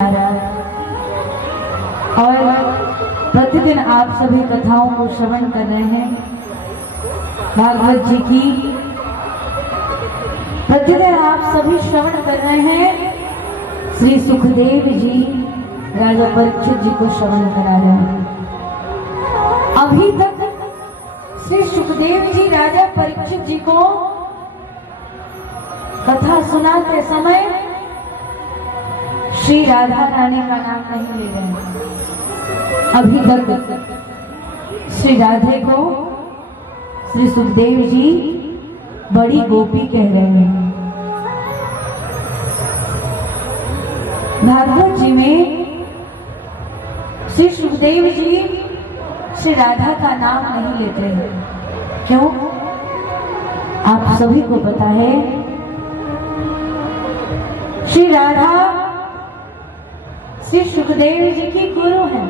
और प्रतिदिन आप सभी कथाओं को श्रवण कर रहे हैं भागवत जी की। प्रतिदिन आप सभी श्रवण कर रहे हैं श्री सुखदेव जी राजा परीक्षित जी को श्रवण करा रहे हैं। अभी तक श्री सुखदेव जी राजा परीक्षित जी को कथा सुनाते समय श्री राधा रानी का नाम नहीं ले रहे हैं। अभी तक श्री राधे को श्री सुखदेव जी बड़ी गोपी कह रहे हैं। भागवत जी में श्री सुखदेव जी श्री राधा का नाम नहीं लेते हैं। क्यों? आप सभी को पता है श्री राधा श्री सुखदेव जी की गुरु हैं।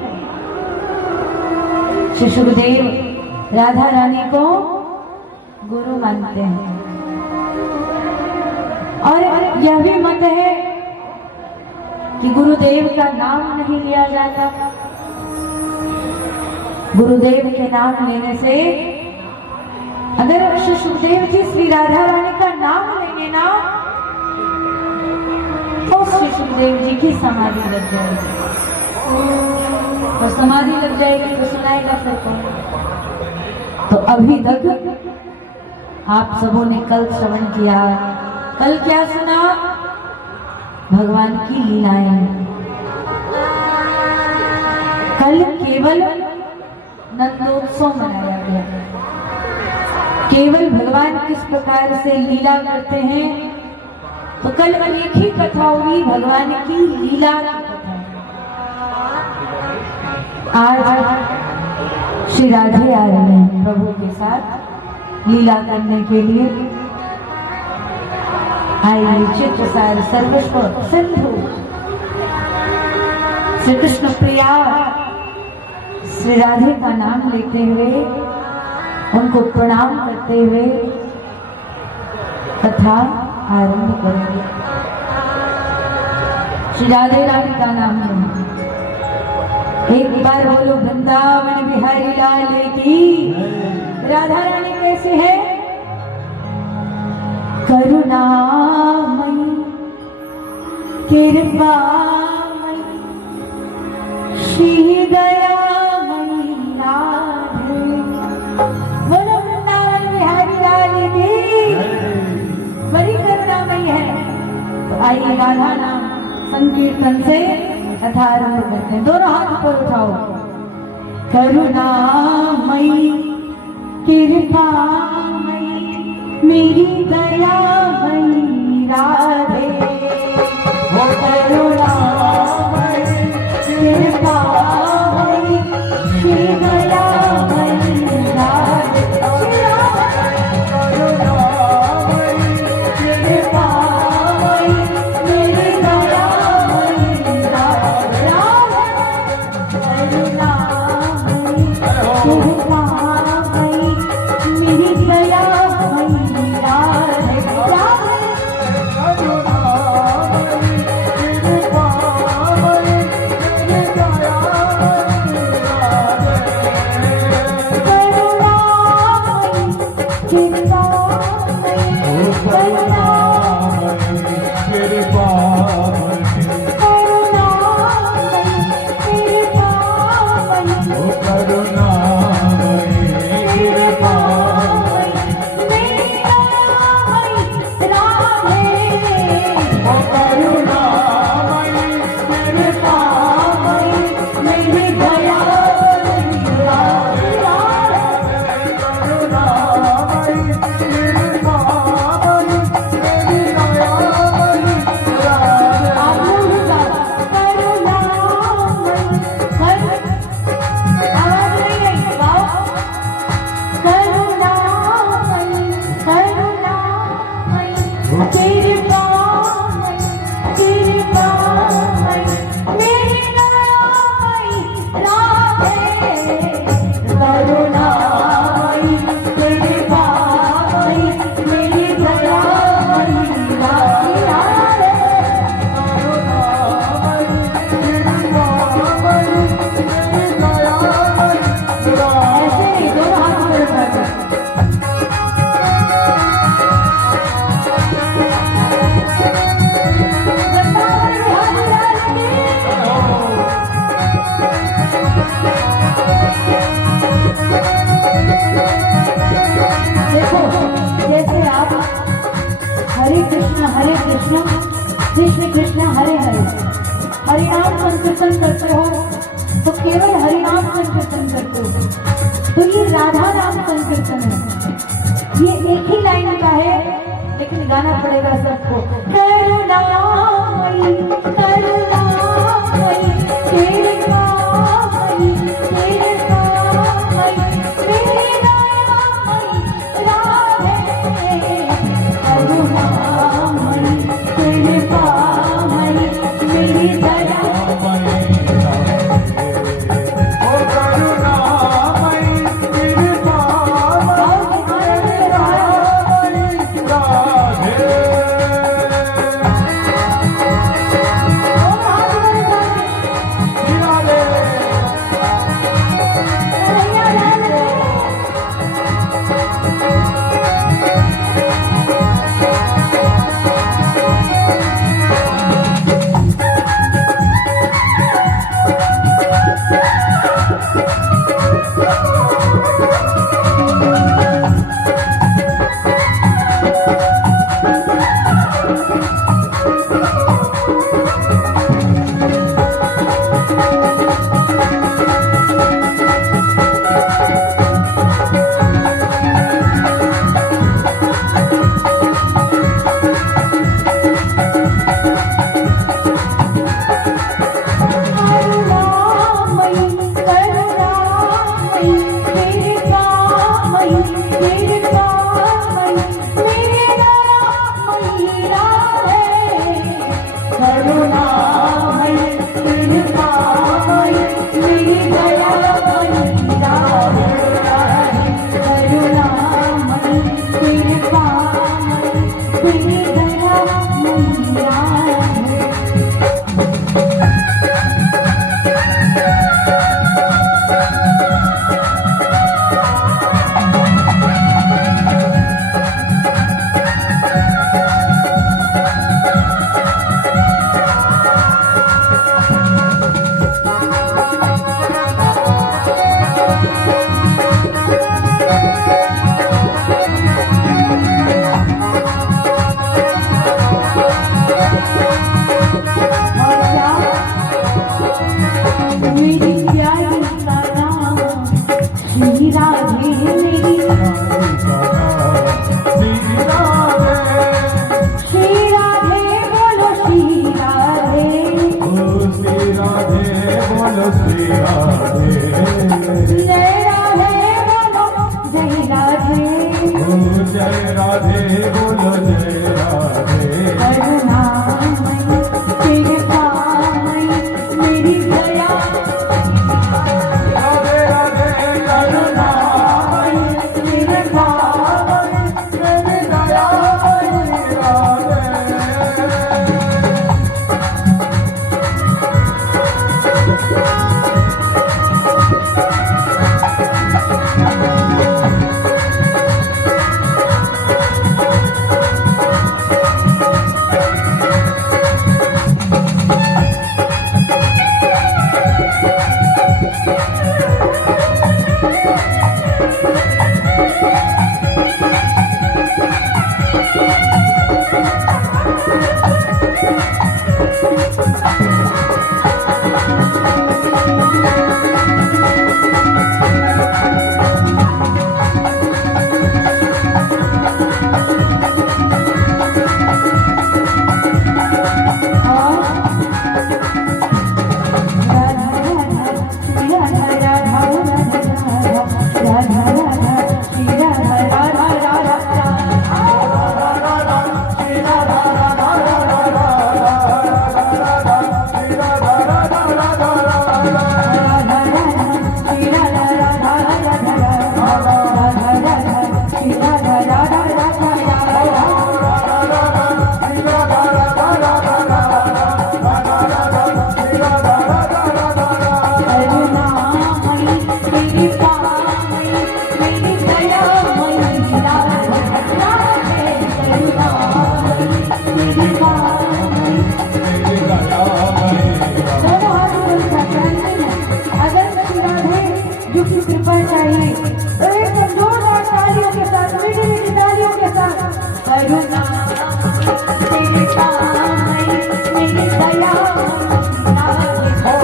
श्री सुखदेव राधा रानी को गुरु मानते हैं और यह भी मत है कि गुरुदेव का नाम नहीं लिया जाता। गुरुदेव के नाम लेने से अगर श्री सुखदेव जी श्री राधा रानी का नाम लेंगे ना तो श्री सुखदेव जी की समाधि लग जाएगी और समाधि लग जाएगी तो सुनाएगा फिर कौन? तो अभी तक आप सबों ने कल श्रवण किया। कल क्या सुना? भगवान की लीलाएं। कल केवल नंदोत्सव मनाया गया। केवल भगवान किस प्रकार से लीला करते हैं। तो कल एक ही कथा हुई भगवान की लीला की कथा। आज श्री राधे आ रहे हैं प्रभु के साथ लीला करने के लिए। आइए चित्रसार सर्वस्व सिंधु श्री कृष्ण प्रिया श्री राधे का नाम लेते हुए उनको प्रणाम करते हुए कथा आरंभ करेंगे। श्री राधे रानी का नाम है। एक बार बोलो वृंदावन बिहारी लाल की। राधा रानी कैसे है? करुणामयी कृपामयी श्री दयामयी राधे। बोलो वृंदावन बिहारी लाल की। बड़ी करुणामयी है। तो आइए राधा नाम संकीर्तन से कथा आरंभ करते हैं। दोनों हाथ ऊपर उठाओ। करुणामयी कृपामयी मेरी दयामयी राधे। वो करुणामयी कृपामयी श्री दयामयी राधे। संकीर्तन करते हो तो केवल हरिनाम संकीर्तन करते हो, तो ये राधा नाम संकीर्तन है। ये एक ही लाइन का है लेकिन गाना पड़ेगा सबको। करुणामयी करुणामयी तेरे कामयी तेरे कामयी मेरी दयामयी राधे। करुणामयी तेरे कामयी मेरी दयामयी जय राधे बोलो जय राधे। करुणामयी तेरे कामयी मेरी दया। राधे राधे करुणामयी तेरे कामयी मेरी दया राधे। Oh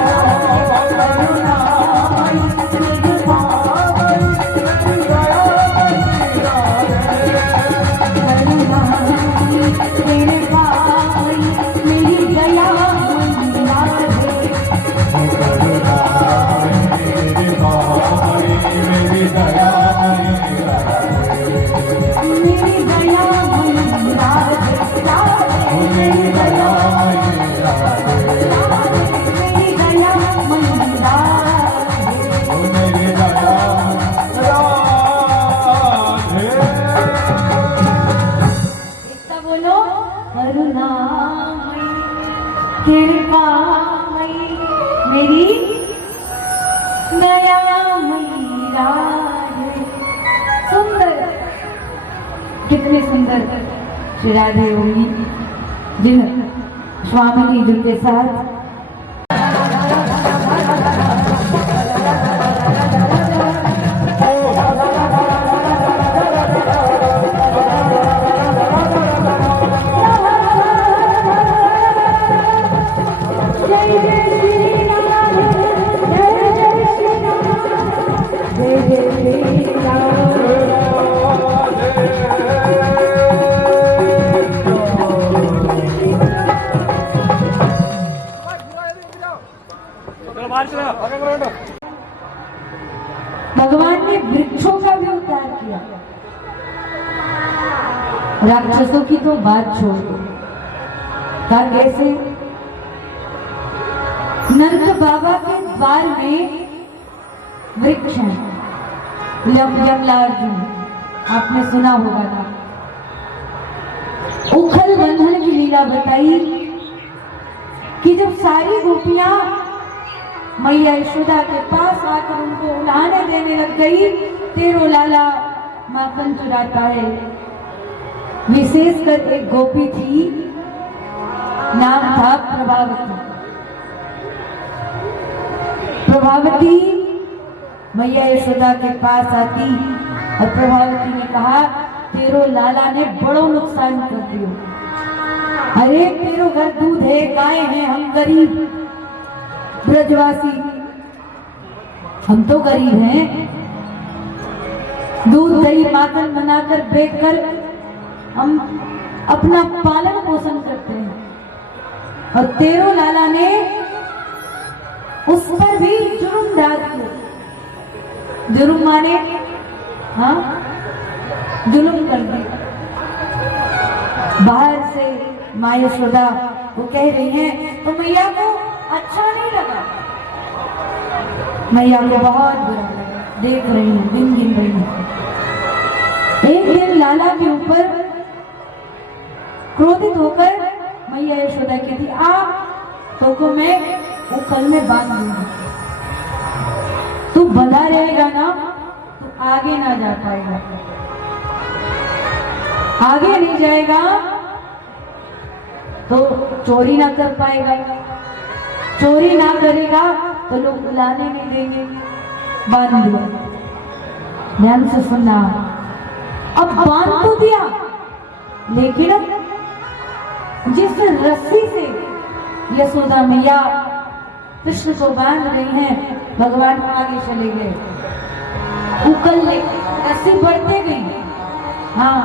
राधे होंगी जिन स्वामी जिनके साथ भगवान ने वृक्षों का भी उद्धार किया। राक्षसों की तो बात छोड़ दो, कहा कैसे? नंद बाबा के द्वार में वृक्ष है, यमलार्जुन, आपने सुना होगा ना। उखल बंधन की लीला बताई कि जब सारी गोपियां मैया यशोदा के पास आकर उनको उलाहने देने लग गई, तेरो लाला माखन चुराता है। विशेषकर एक गोपी थी, नाम था प्रभावती। प्रभावती मैया यशोदा के पास आती और प्रभावती ने कहा, तेरो लाला ने बड़ो नुकसान कर दियो। अरे तेरो घर दूध है, गाय है, हम गरीब ब्रजवासी, हम तो गरीब हैं। दूध दही माखन बनाकर बेचकर हम अपना पालन पोषण करते हैं, और तेरो लाला ने उस पर भी जुर्म डाल दिया। जुर्म माने हाँ, जुल्म कर दिया। बाहर से माँ यशोदा वो कह रही हैं, तो मैया को अच्छा नहीं लगा, मैया को बहुत बुरा लगा। देख रही हूँ, गिन रही हूँ। एक दिन लाला के ऊपर क्रोधित होकर मैया यशोदा कहती, आ तो को मैं उखल में बांध दूंगी, तू बंधा रहेगा ना तो आगे ना जा पाएगा, आगे नहीं जाएगा तो चोरी ना कर पाएगा, चोरी ना करेगा तो लोग बुलाने नहीं देंगे। बांध दिया। ध्यान से सुनना, अब बांध तो दिया, लेकिन जिस रस्सी से यशोदा मैया कृष्ण को बांध रही हैं, भगवान आगे चले गए। उकल ले रस्सी बढ़ते गई, हाँ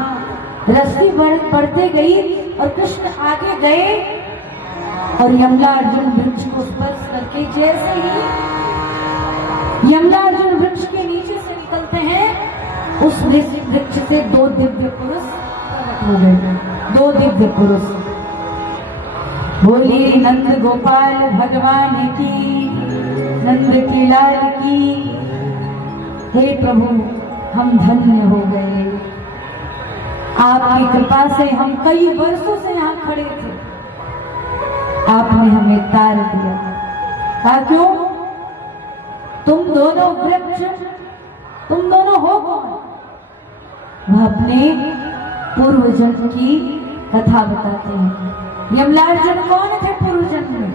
रस्सी बढ़ते गई और कृष्ण आगे गए, और यमलार्जुन वृक्ष को स्पर्श करके जैसे ही यमलार्जुन वृक्ष के नीचे से निकलते हैं, उस वृक्ष से दो दिव्य पुरुष प्रकट हो गए। दो दिव्य पुरुष, बोलिए नंद गोपाल भगवान की, नंद की लाल की। हे प्रभु, हम धन्य हो गए, आपकी कृपा से हम कई वर्षों से यहाँ खड़े थे, आपने हमें तार दिया। कहा क्यों? तुम दोनों वृक्ष, तुम दोनों हो कौन? वह अपने पूर्व जन्म की कथा बताते हैं। यमलार्जुन कौन थे पूर्व जन्म में?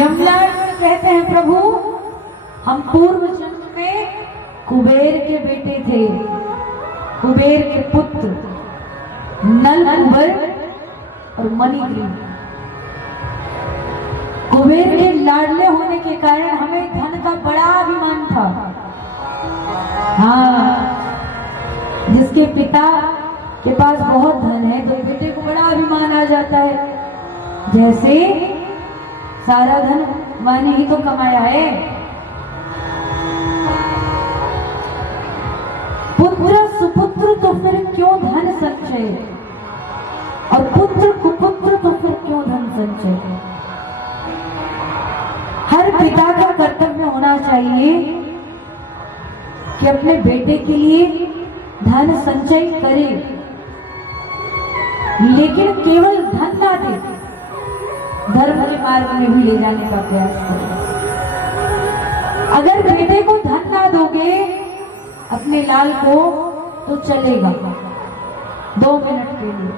यमलार्जुन कहते हैं, प्रभु हम पूर्व जन्म में कुबेर के बेटे थे, कुबेर के पुत्र नल कुबर और मणिग्रीव। कुबेर के लाडले होने के कारण हमें धन का बड़ा अभिमान था। हाँ, जिसके पिता के पास बहुत धन है तो बेटे को बड़ा अभिमान आ जाता है, जैसे सारा धन मैंने ही तो कमाया है। पुत्र सुपुत्र तो फिर क्यों धन संचय, और पुत्र कुपुत्र तो फिर क्यों धन संचय। हर पिता का कर्तव्य होना चाहिए कि अपने बेटे के लिए धन संचय करे, लेकिन केवल धन ना दे, धर्म के मार्ग में भी ले जाने का प्रयास करे। अगर बेटे को धन ना दोगे अपने लाल को तो चलेगा, 2 मिनट के लिए।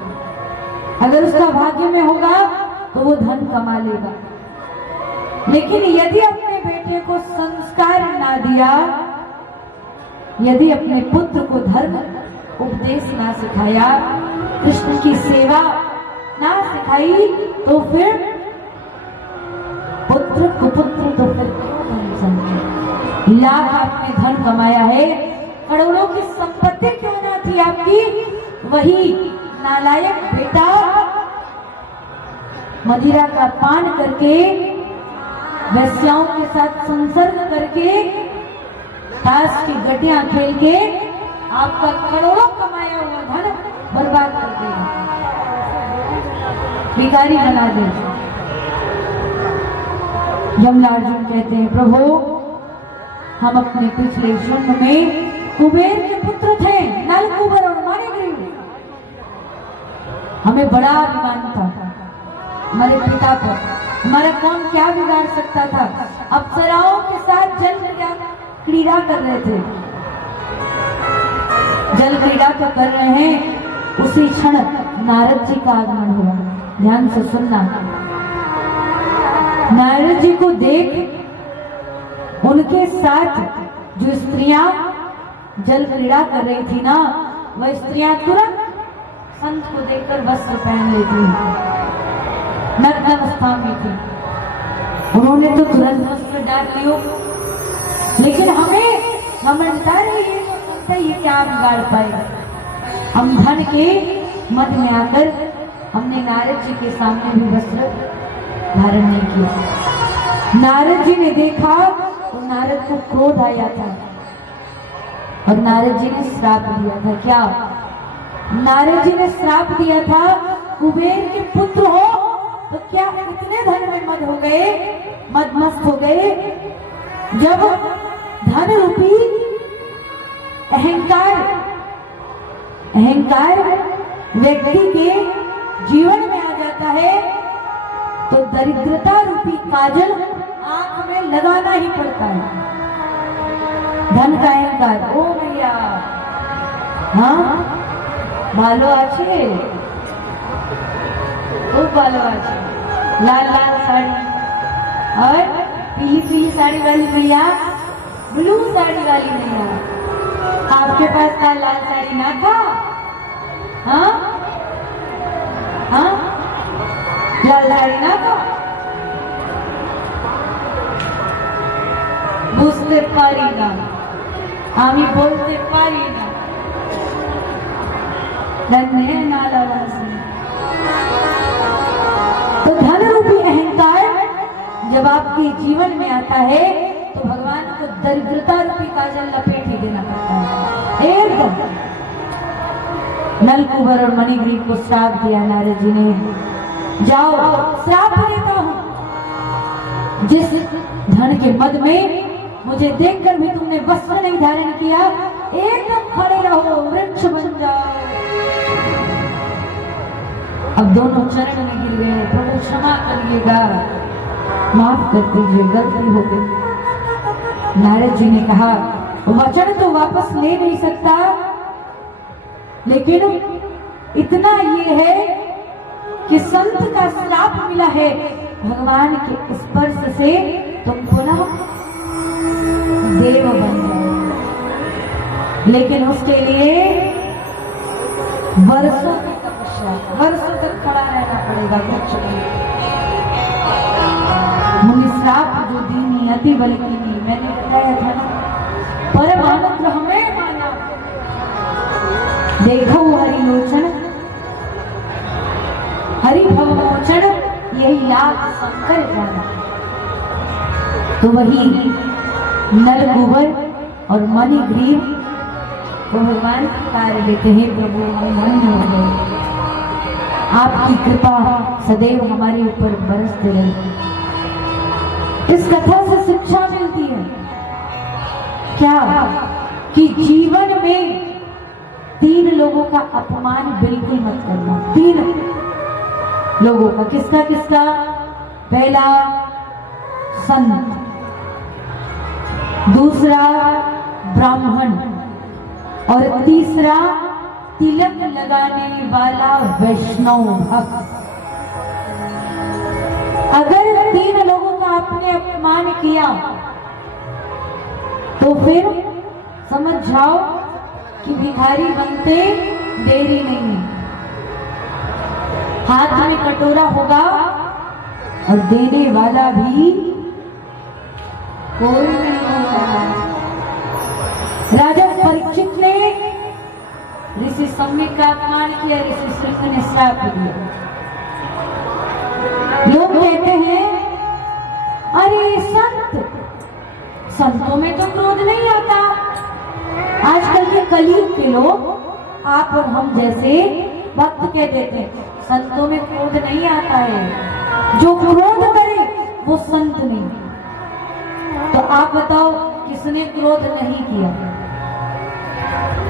अगर उसका भाग्य में होगा तो वो धन कमा लेगा, लेकिन यदि अपने बेटे को संस्कार ना दिया, यदि अपने पुत्र को धर्म उपदेश ना सिखाया, कृष्ण की सेवा ना सिखाई, तो फिर पुत्र कुपुत्र तो फिर क्यों धन समझे। लाख आपने धन कमाया है, करोड़ों की संपत्ति क्यों ना थी आपकी, वही नालायक बेटा मदिरा का पान करके, वैश्याओं के साथ संसर्ग करके, ताश की गड्डियां खेल के आपका करोड़ों कमाया हुआ धन बर्बाद कर दिया, भिखारी बना दे। यमलार्जुन कहते हैं, प्रभु हम अपने पिछले जन्म में कुबेर के पुत्र थे, नल कुबर और मणिग्रीव। हमें बड़ा अभिमान था हमारे पिता पर, हमारा कौन क्या बिगाड़ सकता था। अप्सराओं के साथ जल क्रीड़ा कर रहे थे, जल क्रीड़ा तो कर रहे हैं, उसी क्षण नारद जी का आगमन हुआ। ध्यान से सुनना, नारद जी को देख उनके साथ जो स्त्रियां जल क्रीड़ा कर रही थी ना, वह स्त्रियां तुरंत संत को देखकर वस्त्र पहन लेती, नग्न अवस्था में थी। उन्होंने तो तुरंत वस्त्र डाल लियो, लेकिन हमें घमंडता रही, ये तो सुनते ये क्या बिगाड़ पाए। हम धन के मद में आकर हमने नारद जी के सामने भी वस्त्र धारण नहीं किया। नारद जी ने देखा तो नारद को क्रोध आया था और नारद जी ने श्राप दिया था। क्या नारद जी ने श्राप दिया था, कुबेर के पुत्र हो तो क्या इतने धन में मद हो गए, मदमस्त हो गए, जब धन रूपी अहंकार व्यक्ति के जीवन में आ जाता है तो दरिद्रता रूपी काजल आंख में लगाना ही पड़ता है। धन का अहंकार, ओ भैया, हाँ भालो আছে, खूब भालो আছে, लाल लाल साड़ी और पीली पीली साड़ी वाली भैया, ब्लू साड़ी वाली भैया, आपके पास था लाल साड़ी ना था? हाँ हाँ, लाल साड़ी ना था? বুঝতে পারি না, আমি বলতে পারি না, धन्य नालावासी। तो धन रूपी अहंकार जब आपके जीवन में आता है तो भगवान को दरिद्रता रूपी काजल लपेट ही देना पड़ता है एकदम। नल कुबर और मणिग्रीव को श्राप दिया नारद जी ने, जाओ श्राप देता हूं, जिस धन के मद में मुझे देखकर भी तुमने वस्त्र नहीं धारण किया, एकदम खड़े रहो, वृक्ष बन जाओ। अब दोनों चरण में गिर गए, प्रभु क्षमा करिएगा, माफ कर दीजिए, गलती हो गई। नारद जी ने कहा, वचन तो वापस ले नहीं सकता, लेकिन इतना ये है कि संत का श्राप मिला है, भगवान के स्पर्श से तुम पुनः देव बन जाओ, लेकिन उसके लिए वर्षों की तपस्या, वर्षों तक खड़ा रहना पड़ेगा वृक्ष में। मुनि श्राप जो दीनी अति बल की, मैंने बताया था ना, परम आनंद हमें माना, देखो हरि लोचन हरि भवमोचन, यही लाभ शंकर जाना। तो वही नल कुबर और मणिग्रीव को भगवान कार्य देते हैं, प्रभु हम धन्य हो गए, आपकी कृपा सदैव हमारे ऊपर बरसते रहे। इस कथा से शिक्षा मिलती है क्या, कि जीवन में 3 लोगों का अपमान बिल्कुल मत करना। 3 लोगों का, किसका किसका? पहला संत, दूसरा ब्राह्मण, और तीसरा तिलक लगाने वाला वैष्णव भक्त। अगर 3 लोगों का आपने अपमान किया तो फिर समझ जाओ कि भिखारी बनते देरी नहीं। हाथ में कटोरा होगा और देने वाला भी कोई नहीं होगा। राजा परीक्षित ने ऋषि सम्यक का अपमान किया, ऋषि सिंह ने श्राप दिया। लोग कहते हैं अरे संतों में तो क्रोध नहीं आता। आजकल के कलयुग के लोग, आप और हम जैसे भक्त कह देते हैं संतों में क्रोध नहीं आता है, जो क्रोध करे वो संत नहीं। तो आप बताओ किसने क्रोध नहीं किया?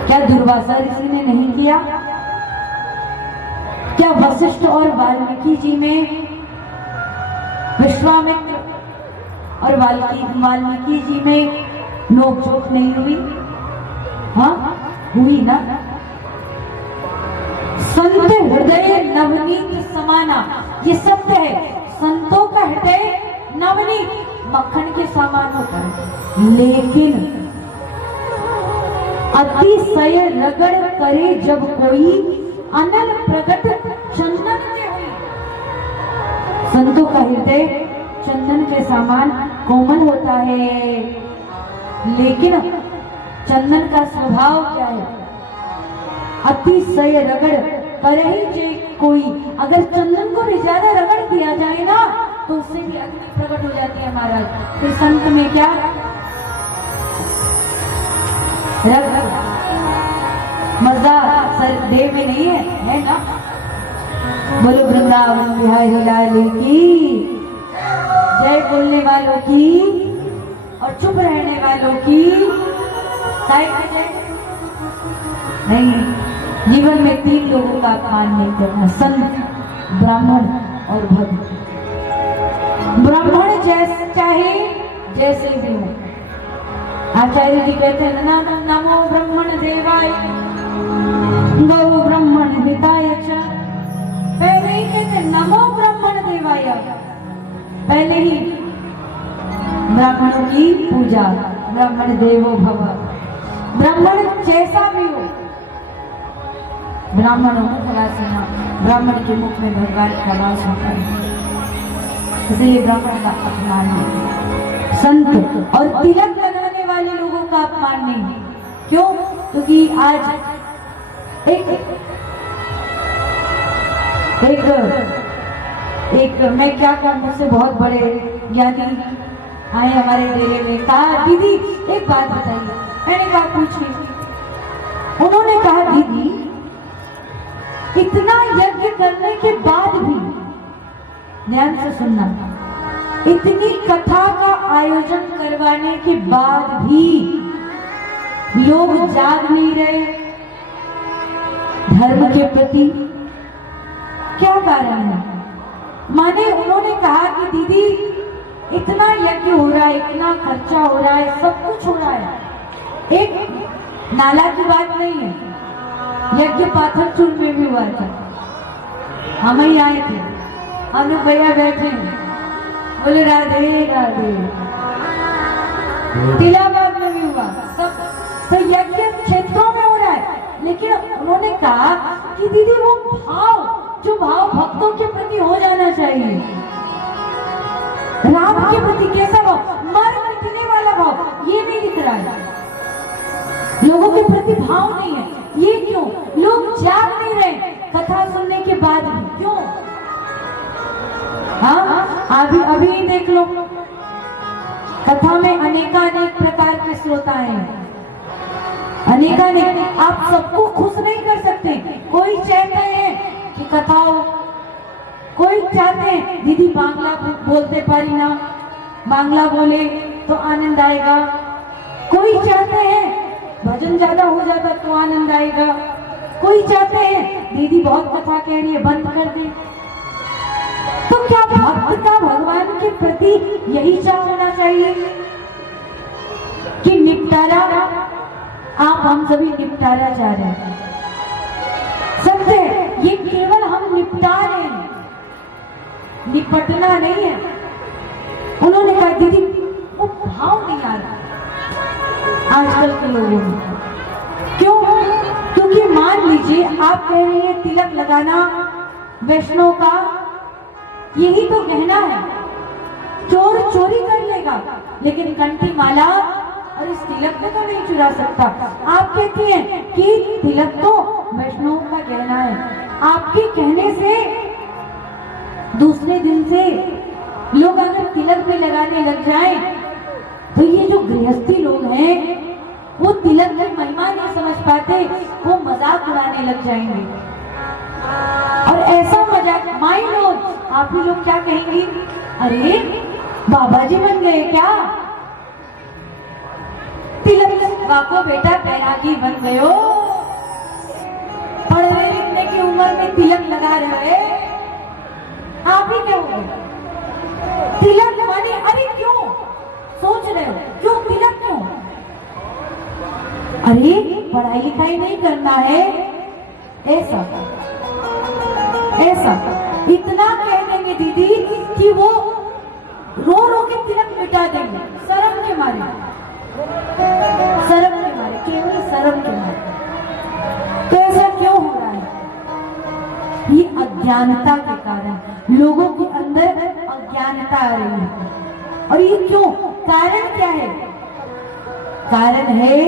क्या दुर्वासा ऋषि ने नहीं किया? क्या वशिष्ठ और वाल्मीकि जी में, विश्वामित्र और वाल्मीकि जी में नोकझोंक नहीं हुई? हाँ हुई ना। संत हृदय नवनीत समाना, ये सत्य है। संतों का हृदय नवनीत मक्खन के समान होता है, लेकिन अतिशय रगड़ करे जब कोई अनल प्रकट चंदन के हुई। संतों का हृदय चंदन के समान कोमल होता है, लेकिन चंदन का स्वभाव क्या है? अतिशय रगड़ करे ही जे कोई। अगर चंदन को भी ज्यादा रगड़ दिया जाए ना तो उससे भी अग्नि प्रकट हो जाती है महाराज। तो संत में क्या मजा सर देव में नहीं है ना। बोलो वृंदावन बिहारी लाल की जय। बोलने वालों की और चुप रहने वालों की जय नहीं। जीवन में 3 लोगों का अपमान नहीं करना, संत, ब्राह्मण और भक्त। ब्राह्मण जैसे चाहे जैसे भी हो। आचार्य जी कहते हैं नमो ब्राह्मण देवाय गौ ब्राह्मण हिताय च। पहले ही कहते नमो ब्राह्मण देवाय, पहले ही ब्राह्मणों की पूजा। ब्राह्मण देवो भव। ब्राह्मण जैसा भी हो, ब्राह्मणों को खला सुना, ब्राह्मण के मुख में भगवान का वास होता है, इसलिए ब्राह्मण का अपमान नहीं। संत और तिलक लगाने वाले लोगों का अपमान नहीं। क्यों? क्योंकि आज एक मैं क्या कहूँ, मुझसे बहुत बड़े ज्ञानी आए हमारे डेरे में, कहा दीदी एक बात बताइए। मैंने कहा पूछिए। उन्होंने कहा दीदी इतना यज्ञ करने के बाद भी, ध्यान से सुनना, इतनी कथा का आयोजन करवाने के बाद भी लोग जाग नहीं रहे धर्म के प्रति। क्या कारण है? माने उन्होंने कहा कि दीदी इतना यज्ञ हो रहा है, इतना खर्चा हो रहा है, सब कुछ हो रहा है, एक नाला की बात नहीं है, यज्ञ पाथरचूर में भी हुआ था। हम ही आए थे, हम लोग भैया बैठे बोले राधे राधे। तिलाबाद में भी हुआ, सब तो यज्ञ क्षेत्रों में हो रहा है। लेकिन उन्होंने कहा कि दीदी वो भाव, जो भाव भक्तों के प्रति हो जाना चाहिए, राम के प्रति कैसा भाव, मर मिटने वाला भाव, ये नहीं दिख रहा है। लोगों के प्रति भाव नहीं है। ये क्यों? लोग जाग नहीं रहे कथा सुनने के बाद भी। क्यों? हाँ अभी देख लो, कथा में अनेकानेक प्रकार के श्रोता हैं, अनेकानेक। आप सबको खुश नहीं कर सकते। कोई चाहते हैं कि कथा हो, कोई चाहते हैं दीदी बांग्ला बोलते पारी ना, बांग्ला बोले तो आनंद आएगा। कोई चाहते हैं भजन ज्यादा हो जाता तो आनंद आएगा। कोई चाहते हैं दीदी बहुत कथा कह रही है बंद कर दे। तो क्या भक्त का भगवान के प्रति यही चाह होना चाहिए कि निपटारा? आप हम सभी निपटारा चाह रहे हैं। सत्य है, ये केवल हम निपटा रहे हैं, निपटना नहीं है। उन्होंने कहा दीदी वो भाव नहीं आ रहा आजकल के लोगों में। क्यों? क्योंकि मान लीजिए आप कह रही हैं तिलक लगाना वैष्णव का यही तो गहना है, चोर चोरी कर लेगा लेकिन कंठी माला और इस तिलक को तो नहीं चुरा सकता। आप कहती हैं कि तिलक तो वैष्णव का गहना है, आपके कहने से दूसरे दिन से लोग अगर तिलक में लगाने लग जाएं तो ये जो गृहस्थी लोग हैं वो तिलक की महिमा नहीं समझ पाते, वो मजाक उड़ाने लग जाएंगे। और ऐसा मजाक माइंड लो, आप ही लोग क्या कहेंगी, अरे बाबा जी बन गए क्या, तिलक वाको बेटा बैरागी बन गए हो, पढ़ने लिखने की उम्र में तिलक लगा रहे, आप ही क्या हो तिलक माने, अरे क्यों सोच रहे हो, क्यों तिलक क्यों, अरे पढ़ाई लिखाई नहीं करना है, ऐसा ऐसा इतना कह देंगे दीदी कि वो रो रो के तिलक मिटा देंगे, शर्म के मारे, शर्म के मारे, केवल शर्म के मारे। तो ऐसा क्यों हो रहा है? ये अज्ञानता के कारण, लोगों के अंदर अज्ञानता आ रही है। और ये क्यों, कारण क्या है? कारण है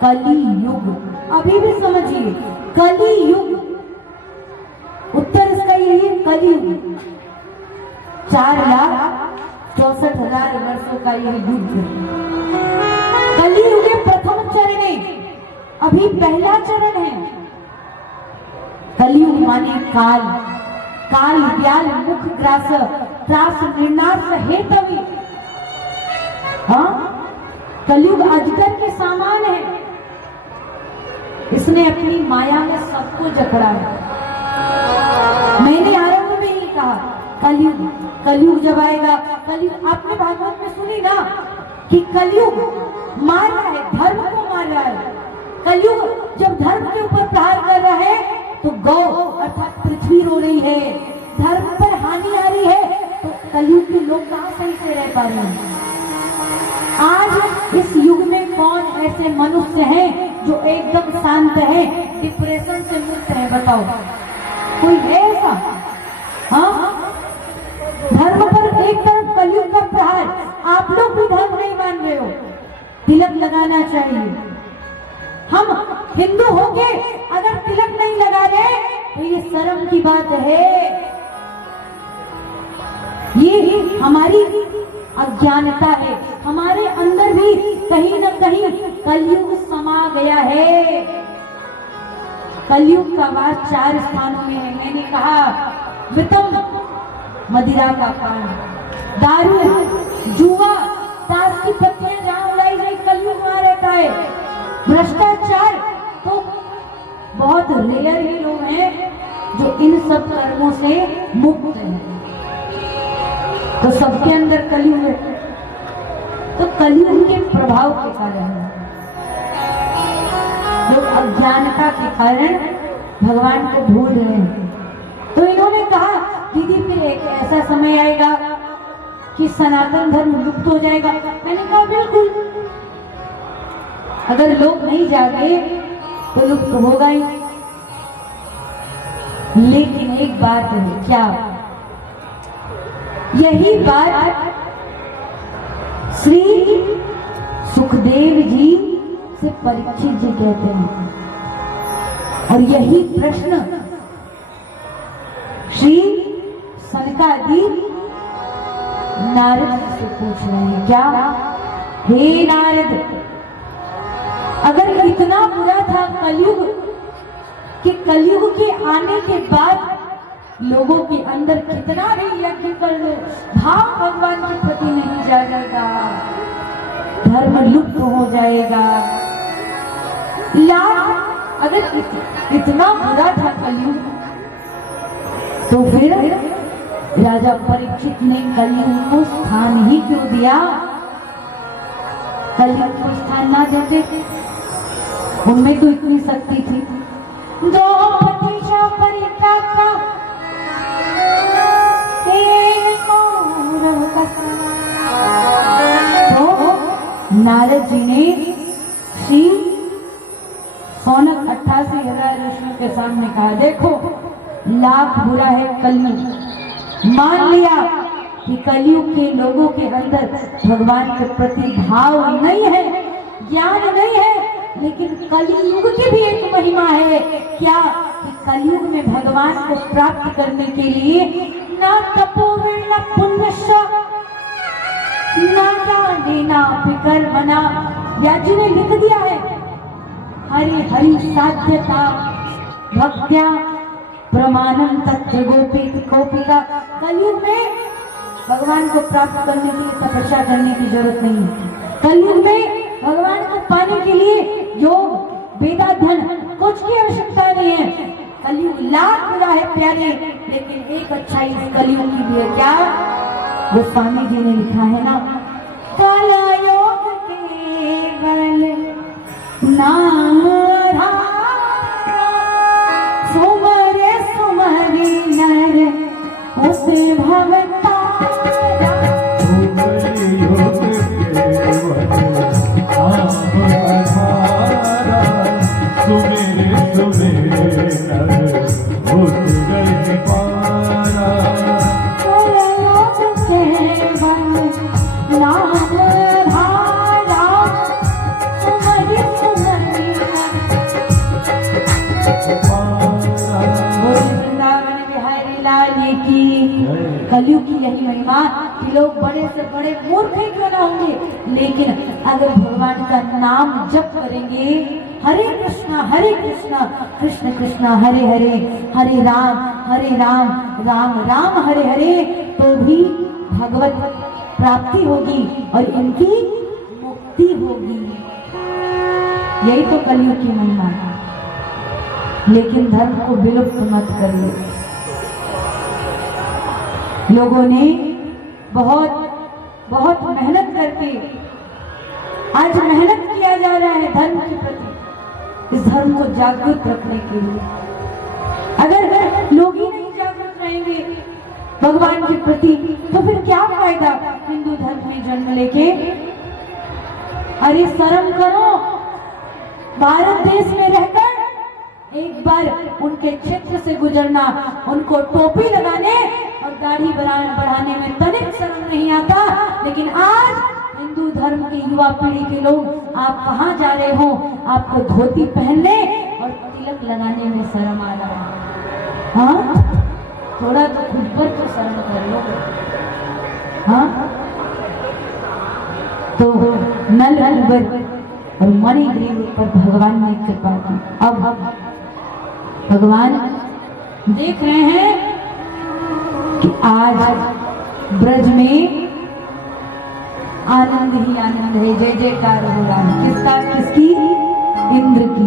कली युग। अभी भी समझिए, कली युग, उत्तर इसका यही है, कली युग। 4,64,000 वर्षों का यह युग है। कली युग के प्रथम चरण है, अभी पहला चरण है। कलियुग माने काल, काल व्याल मुख ग्रास त्रास निर्नाश हेतवी। हाँ, कलियुग अजगर के समान है, इसने अपनी माया में सबको जकड़ा है। मैंने आरंभ में ही कहा कलियुग, कलियुग जब आएगा, कलियुग आपने भागवत में सुनी ना कि कलियुग मार रहा है, धर्म को मार रहा है। कलियुग जब धर्म के ऊपर प्रहार कर रहा है तो गौ अर्थात पृथ्वी रो रही है, धर्म पर हानि आ रही है, तो कलियुग के लोग कहां सही से रह पा रहे हैं? आज इस युग में कौन ऐसे मनुष्य हैं जो एकदम शांत है, डिप्रेशन से मुक्त है? बताओ, कोई है ऐसा? हाँ, धर्म पर एक तरफ कलियुग का प्रहार, आप लोग भी धर्म नहीं मान रहे हो, तिलक लगाना चाहिए। हम हिंदू होके अगर तिलक नहीं लगा रहे तो ये शर्म की बात है, ये हमारी अज्ञानता है, हमारे अंदर भी कहीं न कहीं कलयुग समा गया है। कलयुग का वास 4 स्थानों में है। मैंने कहा वितम मदिरा का पान, दारू, जुआ, ताश की पत्तियां जहां उड़ाई गई, कलयुग वहां रहता है। भ्रष्टाचार, तो बहुत रेयर ही लोग हैं जो इन सब कर्मों से मुक्त हैं, तो सबके अंदर कलयुग है। तो कलयुग के प्रभाव के कारण लोग अज्ञानता के कारण भगवान को भूल रहे हैं। तो इन्होंने कहा दीदी फिर एक ऐसा समय आएगा कि सनातन धर्म लुप्त हो जाएगा। मैंने कहा बिल्कुल, अगर लोग नहीं जागे तो लुप्त होगा ही। लेकिन एक बात है, क्या? यही बात श्री सुखदेव जी से परीक्षित जी कहते हैं, और यही प्रश्न श्री सनकादिक नारद से पूछ रहे हैं। क्या? हे नारद, अगर इतना बुरा था कलयुग कि कलयुग के आने के बाद लोगों के अंदर कितना भी यज्ञ कर लो, भाव भगवान के प्रति नहीं जाएगा, धर्म लुप्त हो जाएगा। लाख अगर इतना बुरा था कलयुग, तो फिर राजा परीक्षित ने कलयुग को स्थान ही क्यों दिया? कलयुग को स्थान ना देते, उनमें तो इतनी शक्ति थी। द्रौपदी पीछा परित्राता तो नारद जी ने श्री सौनक 88,000 ऋषियों के सामने कहा, देखो लाख बुरा है कलयुग। मान लिया कि कलयुग के लोगों के अंदर भगवान के प्रति भाव नहीं है, ज्ञान नहीं है, लेकिन कलयुग की भी एक महिमा है। क्या कि कलयुग में भगवान को प्राप्त करने के लिए ना तपोबल ना पुण्य ना दानी ना फिकर बना, या जिन्हें लिख दिया है हरि हरि साध्यता भक्त्या प्रमाणम तथ्य गोपित गोपिका। कलयुग में भगवान को प्राप्त करने के लिए तपस्या करने की जरूरत नहीं है। कलयुग में भगवान को पाने के लिए योग वेदाध्ययन कुछ की आवश्यकता नहीं है। कलयुग लाख बुरा है प्यारे, लेकिन एक अच्छाई इस कलयुग की भी है। क्या गोस्वामी जी ने लिखा है ना, कलयुग केवल नाम सुमरे सुमरी नर उसे भवता कलयुग की यही महिमा कि लोग बड़े से बड़े मूर्ख ही क्यों ना होंगे, लेकिन अगर भगवान का नाम जप करेंगे, हरे कृष्णा कृष्ण कृष्ण हरे हरे, हरे राम राम राम हरे हरे, तो भी भगवत प्राप्ति होगी और इनकी मुक्ति होगी। यही तो कलयुग की महिमा है। लेकिन धर्म को विलुप्त मत करिए। लोगों ने बहुत मेहनत करके आज मेहनत किया जा रहा है धर्म के प्रति, इस धर्म को जागृत रखने के लिए। अगर लोग ही नहीं जागृत रहेंगे भगवान के प्रति, तो फिर क्या फायदा हिंदू धर्म में जन्म लेके। अरे शर्म करो, भारत देश में रहकर एक बार उनके क्षेत्र से गुजरना, उनको टोपी लगाने और दाढ़ी बढ़ाने में तनिक शर्म नहीं आता। लेकिन आज हिंदू धर्म की युवा पीढ़ी के लोग, आप कहाँ जा रहे हो, आपको धोती पहनने और तिलक लगाने में शर्म आ रहा है। हाँ, थोड़ा तो खुद पर तो शर्म कर लो। हाँ, तो नल और मणिग्रीव पर भगवान ने कृपा की। अब भगवान देख रहे हैं कि आज ब्रज में आनंद ही आनंद है, जय जयकार हो रहा है। किसका? किसकी? इंद्र की।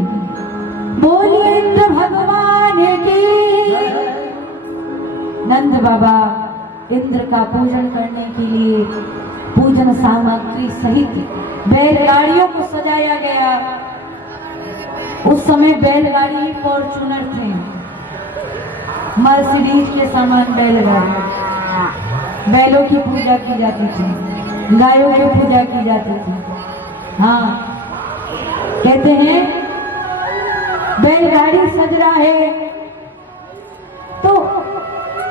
बोलिए इंद्र भगवान की। नंद बाबा इंद्र का पूजन करने के लिए पूजन सामग्री सहित बैलगाड़ियों को सजाया गया। उस समय बैलगाड़ी फॉर्च्यूनर थे, मर्सिडीज के समान बैलगाड़ी। बैलों की पूजा की जाती थी, गायों की पूजा की जाती थी। हाँ, कहते हैं बैलगाड़ी सज रहा है तो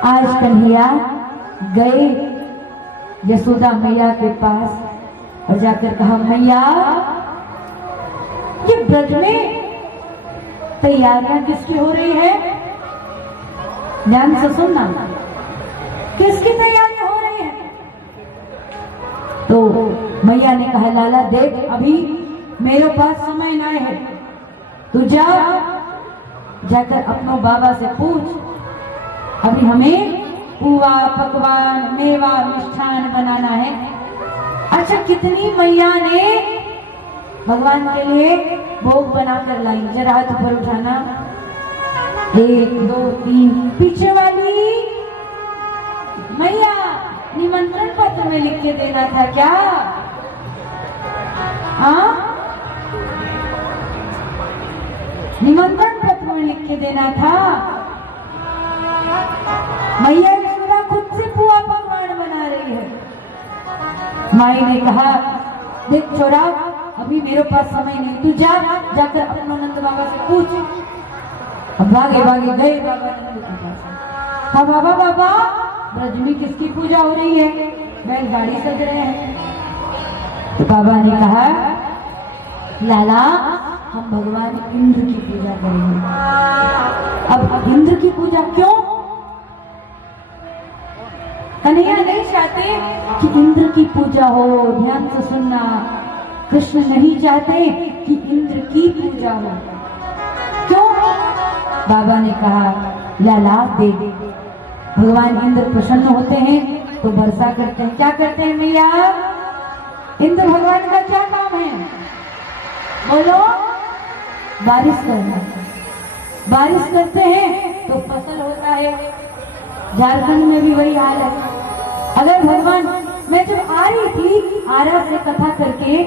आज कन्हैया गए यशोदा मैया के पास और जाकर कहा, मैया ये ब्रज में तैयारियां किसकी हो रही है? ध्यान से सुनना, किसकी तैयारियां हो रही है? तो मैया ने कहा, लाला देख, अभी मेरे पास समय ना है, तू जा, जाकर अपने बाबा से पूछ, अभी हमें पुआ पकवान मेवा मिष्ठान बनाना है। अच्छा, कितनी मैया ने भगवान के लिए भोग बनाकर लाई? जरा हाथ ऊपर उठाना। 1 2 3। पीछे वाली मैया निमंत्रण पत्र में लिख के देना था क्या? हाँ, निमंत्रण पत्र में लिख के देना था। मैया यशोदा खुद से पुआ पकवान बना रही है। माई ने कहा, देख छोरा, अभी मेरे पास समय नहीं, तू जाकर अपने नंद बाबा से पूछ। अब भागे भागे गए बाबा नंद के पास। हाँ बाबा, बाबा ब्रज में किसकी पूजा हो रही है? बैलगाड़ी सज रहे हैं। तो बाबा ने कहा, लाला हम भगवान इंद्र की पूजा करेंगे। अब इंद्र की पूजा क्यों? कन्हैया नहीं चाहते कि इंद्र की पूजा हो, ध्यान से सुनना। कृष्ण नहीं चाहते कि इंद्र की पूजा हो। क्यों? बाबा ने कहा, लाला देख, भगवान इंद्र प्रसन्न होते हैं तो वर्षा करते हैं। क्या करते हैं मैया? इंद्र भगवान का क्या काम है? बोलो। बारिश करना। बारिश करते हैं तो फसल होता है। झारखंड में भी वही हाल है। अगर भगवान, मैं जब आ रही थी आरा से कथा करके,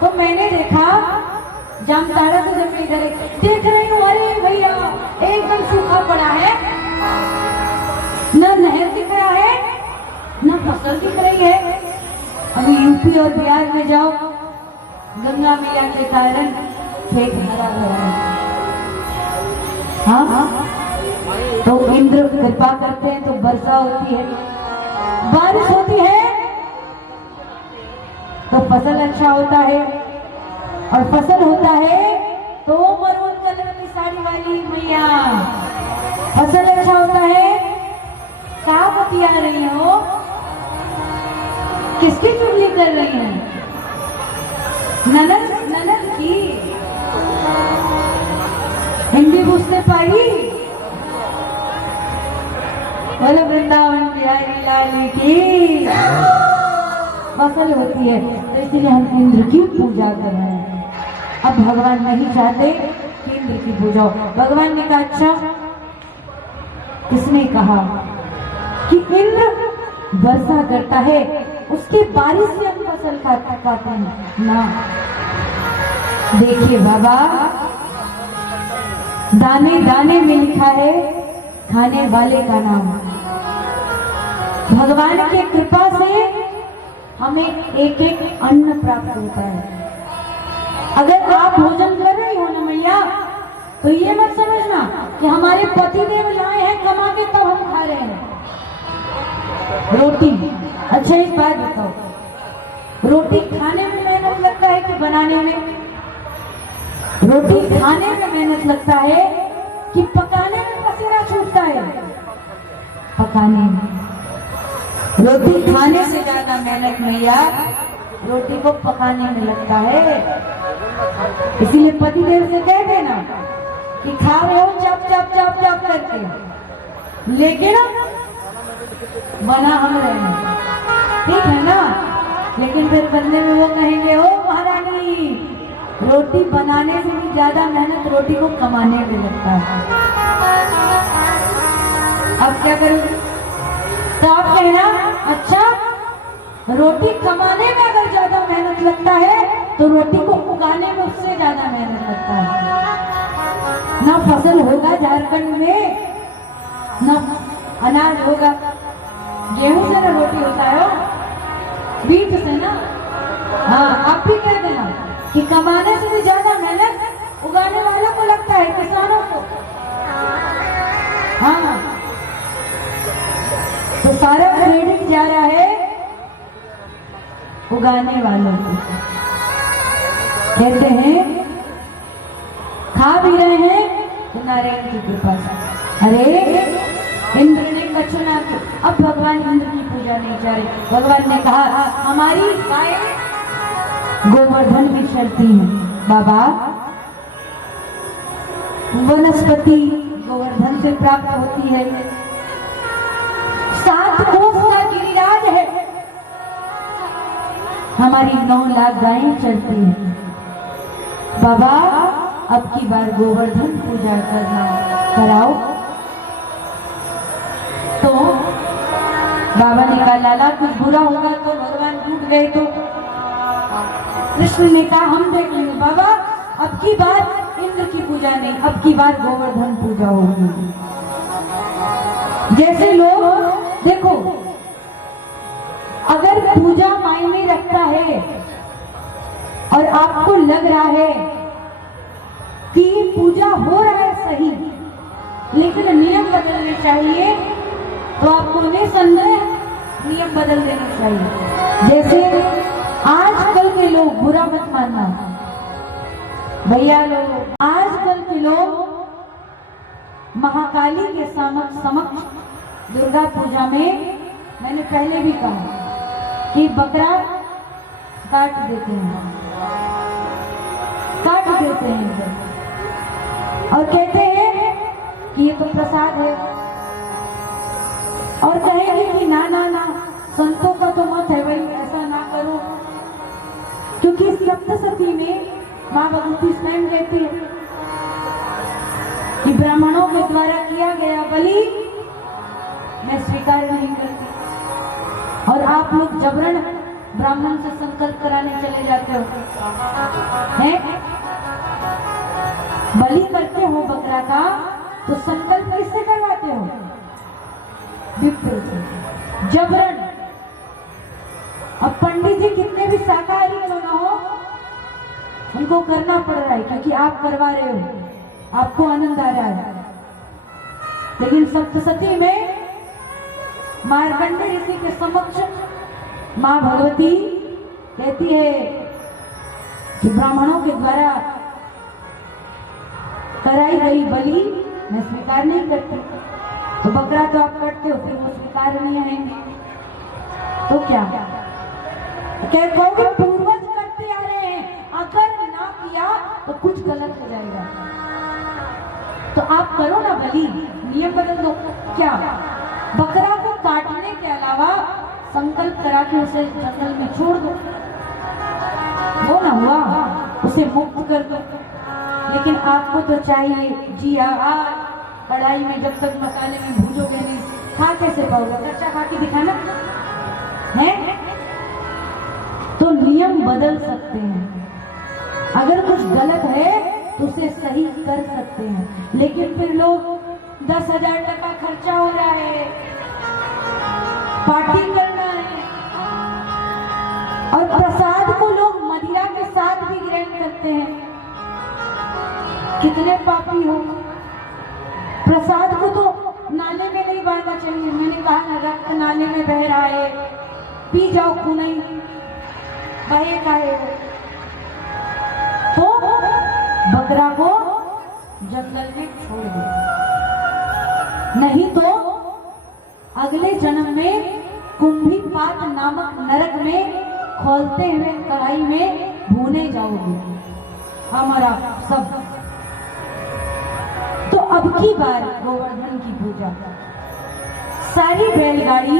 तो मैंने देखा जामताड़ा से जब मैं इधर देख रही हूँ, अरे भैया एकदम सूखा पड़ा है, न नहर दिख रहा है, न फसल दिख रही है। अभी यूपी और बिहार में जाओ, गंगा मैया के कारण खेत हरा भरा है। हाँ, तो इंद्र कृपा करते हैं तो वर्षा होती है, बारिश होती है, तो फसल अच्छा होता है। और फसल होता है तो मरून कलर की साड़ी वाली मैया, फसल अच्छा होता है। कहाँ बतिया रही हो? किसकी चुगली कर रही हैं? ननद ननद की। हिंदी पूछते पाई। बोलो वृंदावन बिहारी लाल की। फसल होती है तो इसलिए हम इंद्र की पूजा कर रहे हैं। अब भगवान नहीं चाहते कि इंद्र की पूजा हो। भगवान ने कहा, अच्छा किसने कहा कि इंद्र वर्षा करता है, उसके बारिश से हम फसल पाते हैं ना। देखिए बाबा, दाने दाने में लिखा है खाने वाले का नाम। भगवान की कृपा से हमें एक एक अन्न प्राप्त होता है। अगर आप भोजन कर रही हो ना मैया, तो ये मत समझना कि हमारे पतिदेव लाए हैं कमा के तब हम खा रहे हैं रोटी। अच्छा एक बात बताओ, रोटी खाने में मेहनत लगता है कि बनाने में? रोटी खाने में मेहनत लगता है कि पकाने में पसीना छूटता है? पकाने में। रोटी खाने से ज्यादा मेहनत मैया रोटी को पकाने में लगता है। इसीलिए पतिदेव से कह देना कि खा रहे हो चप चप चप चप करके, लेकिन बना हम रहे हैं, ठीक है ना? लेकिन फिर बदले में वो कहेंगे, ओ महारानी, रोटी बनाने से भी ज्यादा मेहनत रोटी को कमाने में लगता है। अब क्या करोगे? तो आप कहना, अच्छा रोटी कमाने में अगर ज्यादा मेहनत लगता है तो रोटी को उगाने में उससे ज्यादा मेहनत लगता है। ना फसल होगा झारखंड में, ना अनाज होगा। गेहूं से ना रोटी होता है, बीज से ना। हाँ, आप भी कह देना कि कमाने से भी ज्यादा मेहनत उगाने वालों को लगता है, किसानों को। हाँ, तो सारा क्रेडिट जा रहा है उगाने वालों को। कहते हैं खा भी रहे हैं तो नारायण की कृपा से। अरे इंद्र ने कछुना, अब भगवान इंद्र की पूजा नहीं चाह रहे। भगवान ने कहा, हमारी गाय गोवर्धन भी चलती है। बाबा, वनस्पति गोवर्धन से प्राप्त होती है, 7 कोस का गिरिराज है, हमारी 9 लाख गायें चलती हैं। बाबा, अब की बार गोवर्धन पूजा करना कराओ। तो बाबा ने कहा, लाला कुछ बुरा होगा तो भगवान टूट गए तो? कृष्ण ने कहा, हम देख लेंगे। बाबा, अब की बार इंद्र की पूजा नहीं, अब की बार गोवर्धन पूजा होगी। जैसे लोग देखो, अगर पूजा मायने रखता है और आपको लग रहा है कि पूजा हो रहा है सही, लेकिन नियम बदलने चाहिए, तो आपको निसंदेह नियम बदल देने चाहिए। जैसे आजकल के लोग, बुरा मत मानना भैया लोग, आजकल के लोग महाकाली के समक्ष दुर्गा पूजा में, मैंने पहले भी कहा कि बकरा काट देते हैं और कहते हैं कि ये तो प्रसाद है, और कहेंगे कि ना ना ना, संतों का तो मत है भाई, ऐसा ना करो, क्योंकि सप्तशती में माँ भगवती स्वयं कहती है कि ब्राह्मणों के द्वारा किया गया बलि मैं स्वीकार नहीं करती, और आप लोग जबरन ब्राह्मण से संकल्प कराने चले जाते हो, हैं? बलि करते हो बकरा का, तो संकल्प किससे करवाते हो? विप्र से, जबरन। अब पंडित जी कितने भी शाकाहारी क्यों ना हो, उनको करना पड़ रहा है, क्योंकि आप करवा रहे हो, आपको आनंद आ रहा है। लेकिन सप्तशती में मार्कंडेय ऋषि के समक्ष मां भगवती कहती है कि ब्राह्मणों के द्वारा कराई गई बलि मैं स्वीकार नहीं करती, तो बकरा तो आप करते हो, फिर वो स्वीकार नहीं है, तो क्या कहोगे? पूर्वज करते आ रहे हैं, अगर ना किया तो कुछ गलत हो जाएगा, तो आप करो ना बलि, नियम बदल दो। क्या बकरा को काटने के अलावा संकल्प करा के उसे जंगल में छोड़ दो, वो ना हुआ, उसे मुक्त कर दो। लेकिन आपको तो चाहिए जी हाँ, कढ़ाई में जब तक मसाले में भूजोगे नहीं, खा कैसे पाओगे? अच्छा खा के दिखाना है। तो नियम बदल सकते हैं, अगर कुछ गलत है तो उसे सही कर सकते हैं। लेकिन फिर लोग 10,000 टका खर्चा हो रहा है, पार्टी करना है, और प्रसाद को लोग मदिरा के साथ भी ग्रहण करते हैं। कितने पापी हो। प्रसाद को तो नाले में नहीं बहना चाहिए, मैंने कहा ना, रक्त नाले में बह रहा है, पी जाओ, क्यों नहीं बहे काहे हो। तो बकरा को जंगल में छोड़ दो, नहीं तो अगले जन्म में कुंभीपात नामक नरक में खोलते हुए कढ़ाई में भूने जाओगे, हमारा सब। तो अब की बार गोवर्धन की पूजा, सारी बैलगाड़ी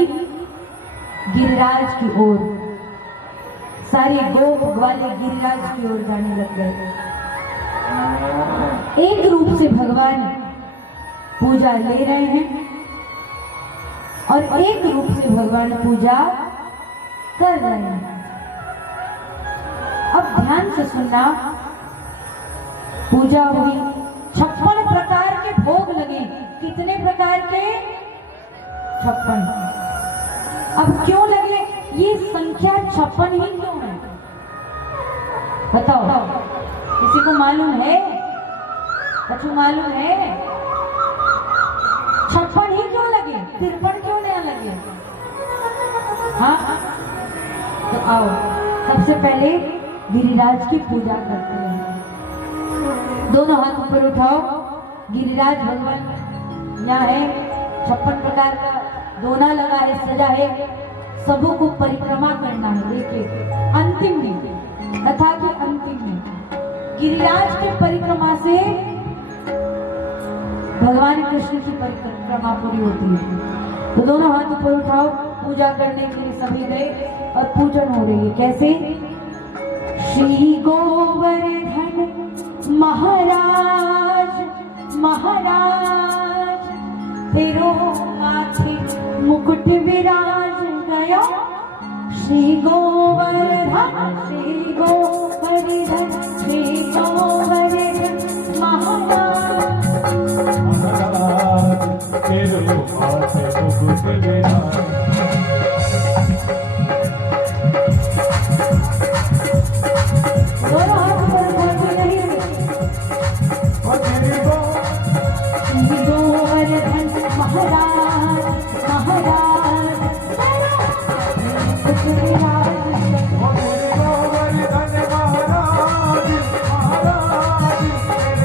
गिरिराज की ओर, सारे गोप ग्वाले गिरिराज की ओर जाने लग गए। एक रूप से भगवान पूजा ले रहे हैं और एक रूप से भगवान पूजा कर रहे हैं। अब ध्यान से सुनना, पूजा हुई, 56 प्रकार के भोग लगे। कितने प्रकार के? 56। अब क्यों लगे? ये संख्या 56 ही क्यों है? बताओ, किसी को मालूम है? कछु मालूम है? 56 ही क्यों लगे? 53 क्यों नहीं लगे? हाँ, तो आओ सबसे पहले गिरिराज की पूजा करते हैं। दोनों हाथ ऊपर उठाओ। गिरिराज भगवान यहाँ है, 56 प्रकार का दोना लगा है, सजा है, सबों को परिक्रमा करना है। देखिए अंतिम में, कथा के अंतिम में गिरिराज के परिक्रमा से भगवान कृष्ण की परिक्रमा पूरी होती है। तो दोनों हाथ ऊपर उठाओ। पूजा करने के लिए सभी गए और पूजन हो रही है। कैसे? श्री गोवर्धन महाराज महाराज तेरो माथे मुकुट विराज गयो। श्री गोवर्धन श्री गोवर्धन श्री गोवर्धन माथे मुकुट विराजे दोनों हाथ ऊपर खोल नहीं तेरी गो गोवर्धन महाराज महाराज मुकुट विराज तेरी गोवर्धन महाराज महाराज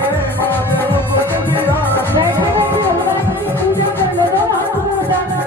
तेरे माथे मुकुट विराजे बैठे बैठे भगवान की पूजा कर लो दोनों हाथ ऊपर उठाना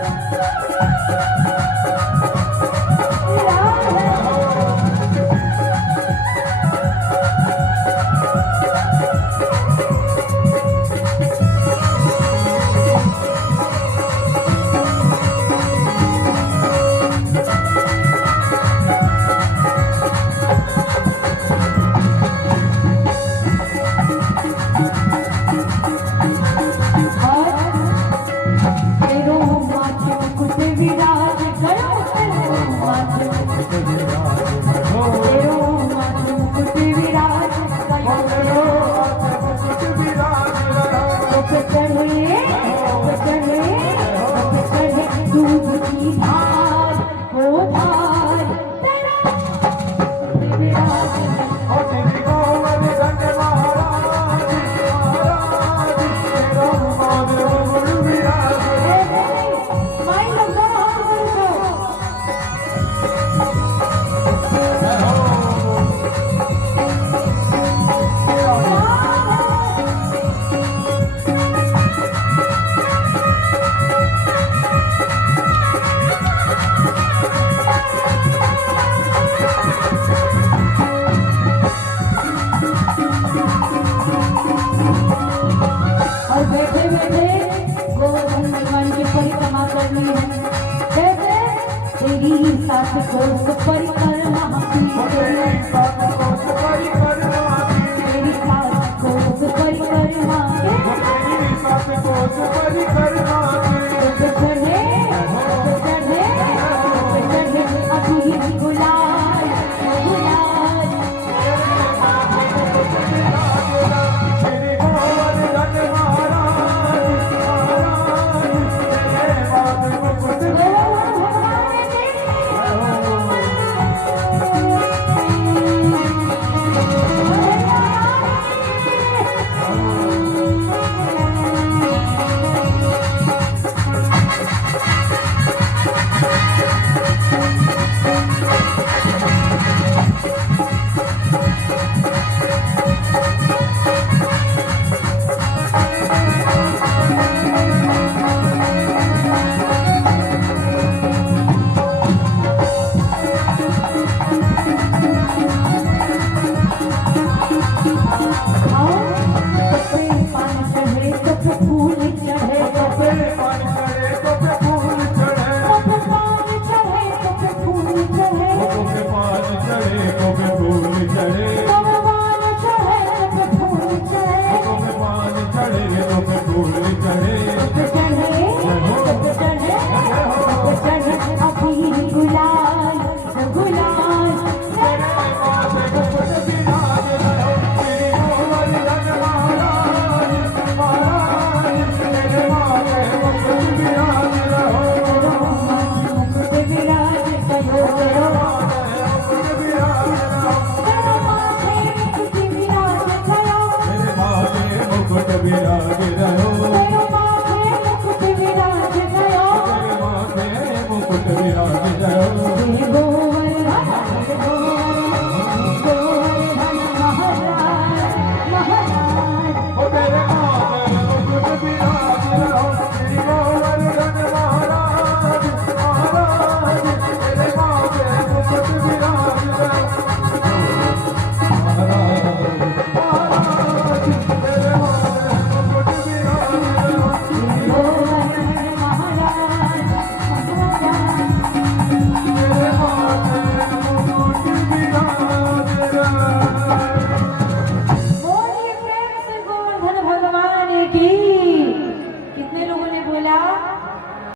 और बैठे बैठे गोवर्धन भगवान की परिक्रमा करनी है। कैसे तेरी साथ को परिक्रमा